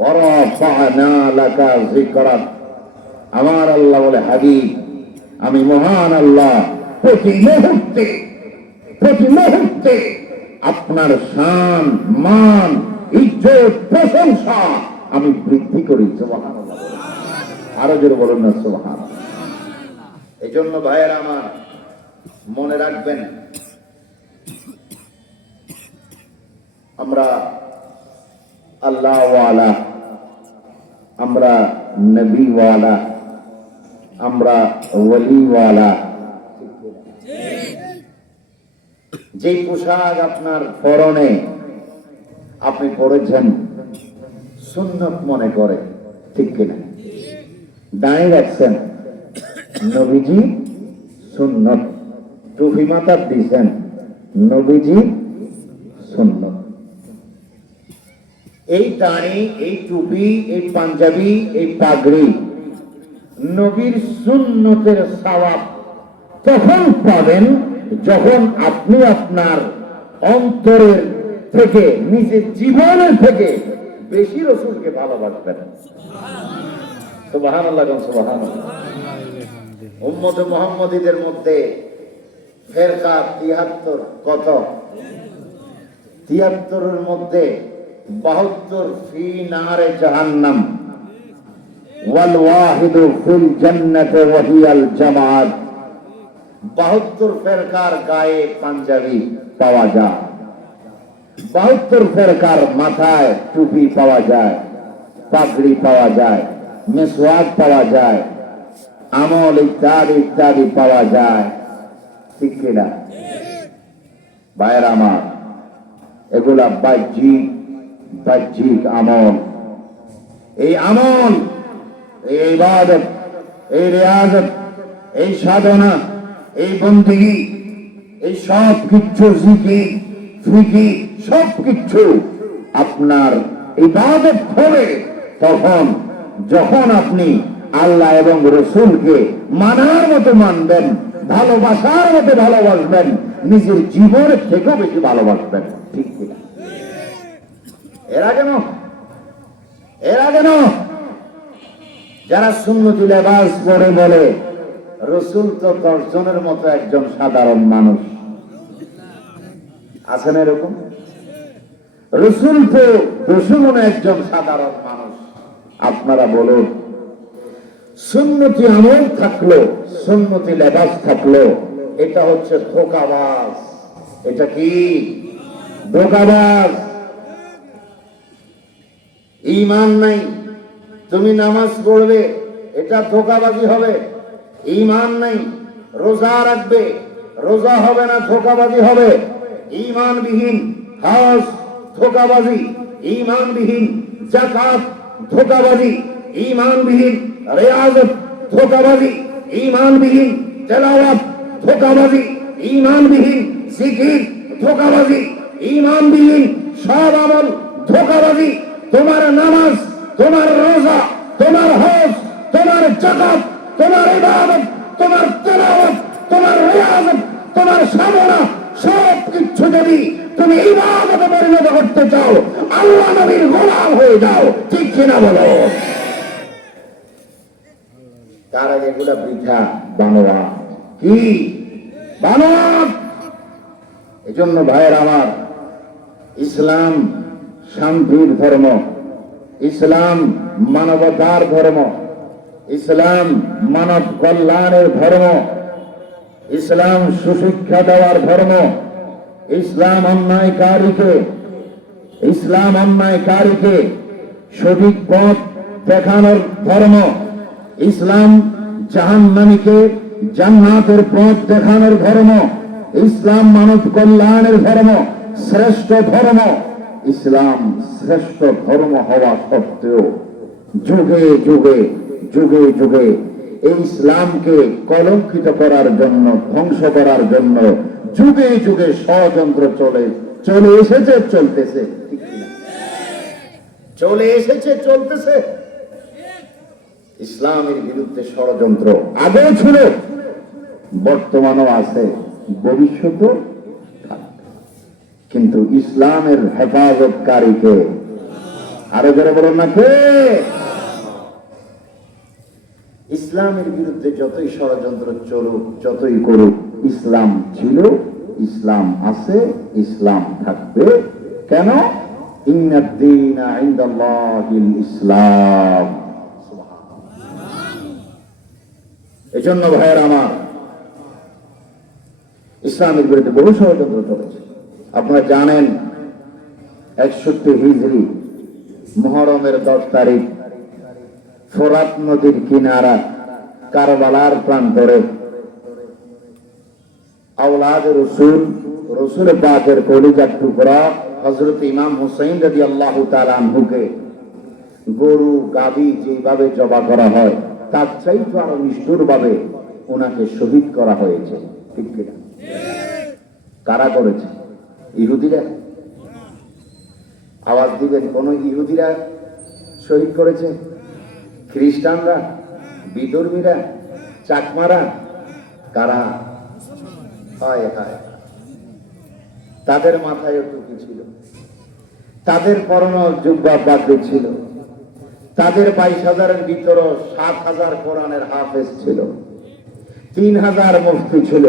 ওয়ারাফা'না লাকা যিকরাক। আমার আল্লাহ বলে, হাবিব, আমি মহান আল্লাহ, প্রতি মুহূর্তে আপনার শান, মান, ইজ্জত, প্রশংসা আমি বৃদ্ধি করি। সুবহানাল্লাহ। আরো জোরে বলুন না সুবহানাল্লাহ। এই জন্য ভাইয়েরা আমার, মনে রাখবেন, আমরা আল্লাহওয়ালা, আমরা নবীওয়ালা, আমরা ওয়ালিওয়ালা। যে পোশাক আপনার পরনে আপনি পরেছেন সুন্নত মনে করে, ঠিক কিনা? দাঁড়িয়ে রাখছেন, নবীজি সুন্নত। টুপি মাথার দিয়েছেন, নবীজি সুন্নত। এই দাড়ি, এই টুপি, এই পাঞ্জাবি, এই পাগড়ি নবীর সুন্নতের সওয়াব তখন পাবেন যখন আপনি আপনার অন্তরের থেকে, নিজের জীবনের থেকে বেশি রাসূলকে ভালোবাসবেন। সুবহানাল্লাহ, সুবহানাল্লাহ। উম্মতে মুহাম্মাদীদের মধ্যে ফেরকা 73। কত? 73 মধ্যে 72 ফি নারে জাহান্নাম ওয়াল ওয়াহিদু ফিল জান্নাতি ওয়া হিয়াল জামাআত। 72 ফেরকার গায়ে পাঞ্জাবি পাওয়া যায়, 72 ফেরকার মাথায় টুপি পাওয়া যায়, পাগড়ি পাওয়া যায়, মিসওয়াক পাওয়া যায়, আমল ইত্যাদি ইত্যাদি পাওয়া যায়, ঠিক কিনা ভাইয়েরা আমার? এগুলা বাহ্যিক আমল। এই আমল, এই ইবাদত, এই রিয়াজত, এই সাধনা, এই বন্দেগী, এই সব কিছু জিকির, ফিকির, সব কিছু আপনার ইবাদত হবে তখন যখন আপনি আল্লাহ এবং রাসূলকে মানার মতো মানবেন, ভালোবাসার মতো ভালোবাসবেন, নিজের জীবনের থেকেও বেশি ভালোবাসবেন, ঠিক কিনা? এরা কেন যারা সুন্নতি লেবাস পরে বলে রাসূল তো দর্শনের মতো একজন সাধারণ মানুষ, আছেন এরকম? রাসূল তো দর্শনে একজন সাধারণ মানুষ। আপনারা বলুন, সুন্নতি আমল থাকলো, সুন্নতি লেবাস থাকলো, এটা হচ্ছে ধোঁকাবাজ। এটা কি? ধোঁকাবাজ। ঈমান নাই, তুমি নামাজ পড়বে, এটা ধোঁকাবাজি হবে। ঈমান নাই, রোজা রাখবে, রোজা হবে না, ধোঁকাবাজি হবে। ঈমানবিহীন হজ ধোঁকাবাজি, ঈমানবিহীন যাকাত ধোঁকাবাজি, ঈমানবিহীন রিয়াজত ধোঁকাবাজি, ঈমানবিহীন তেলাওয়াত ধোঁকাবাজি, ঈমানবিহীন জিকির ধোঁকাবাজি, ঈমানবিহীন সব আমল ধোঁকাবাজি। তোমার নামাজ, তোমার রোজা, তোমার হজ, তোমার যাকাত, তোমার ইবাদত, তোমার তেলাওয়াত, তোমার রিয়াজত, তোমার সাধনা, সব কিছু যদি তুমি ইবাদতে পরিণত করতে চাও, আল্লাহ নবীর গোলাম হয়ে যাও, ঠিক কিনা বলো? তার আগে এগুলা বৃথা বানোয়া। কি বানোয়া? এই জন্য ভাইয়ের আমার, ইসলাম শান্তির ধর্ম, ইসলাম মানবতার ধর্ম, ইসলাম মানব কল্যাণের ধর্ম, ইসলাম সুশিক্ষা দেওয়ার ধর্ম, ইসলাম অন্যায়কারীকে সঠিক পথ দেখানোর ধর্ম, ইসলাম জাহান্নামীকে জান্নাতের পথ দেখানোর ধর্ম, ইসলাম মানব কল্যাণের ধর্ম, শ্রেষ্ঠ ধর্ম। ইসলাম শ্রেষ্ঠ ধর্ম হওয়া সত্ত্বেও যুগে যুগে এই ইসলামকে কলঙ্কিত করার জন্য, ধ্বংস করার জন্য যুগে যুগে ষড়যন্ত্র চলে এসেছে, চলতেছে, চলতেছে। ইসলামের বিরুদ্ধে ষড়যন্ত্র আগেও ছিল, বর্তমানও আছে, ভবিষ্যতেও থাকবে। কিন্তু ইসলামের হেফাজতকারীকে আরো জোরে বলুন না কে? ইসলামের বিরুদ্ধে যতই ষড়যন্ত্র চলুক, যতই করুক, ইসলাম ছিল, ইসলাম আছে, ইসলাম থাকবে। কেন? ইন্নাদ-দীনা ইনদাল্লাহিল ইসলাম। এজন্য ভাইয়েরা আমার, ইসলামের বিরুদ্ধে বহু ষড়যন্ত্র চলেছে। আপনারা জানেন 61 হিজরি মুহররমের 10 তারিখ ফোরাত নদীর কিনারা কারবালার প্রান্তরে আওলাদ রসুল, রসুল পাকের কলিজার টুকরা হযরত ইমাম হুসাইন রাদিয়াল্লাহু তাআলা আনহুকে গরু গাভী যেভাবে জবা করা হয় তার চাইতে আরো নিষ্ঠুর ভাবে ওনাকে শহীদ করা হয়েছে। ঠিক কিনা? কারা করেছে? ইহুদিরা। আওয়াজ দিবেন, কোন ইহুদিরা শহীদ করেছে? খ্রিস্টানরা, বিধর্মীরা, চাকমারা? কারা? হায় হায়, তাদের মাথায় টুপি ছিল, তাদের পরনে জুব্বা পাগড়ি ছিল, তাদের 22,000-এর ভিতর 7,000 কোরআনের হাফেজ ছিল, 3,000 মুফতি ছিল।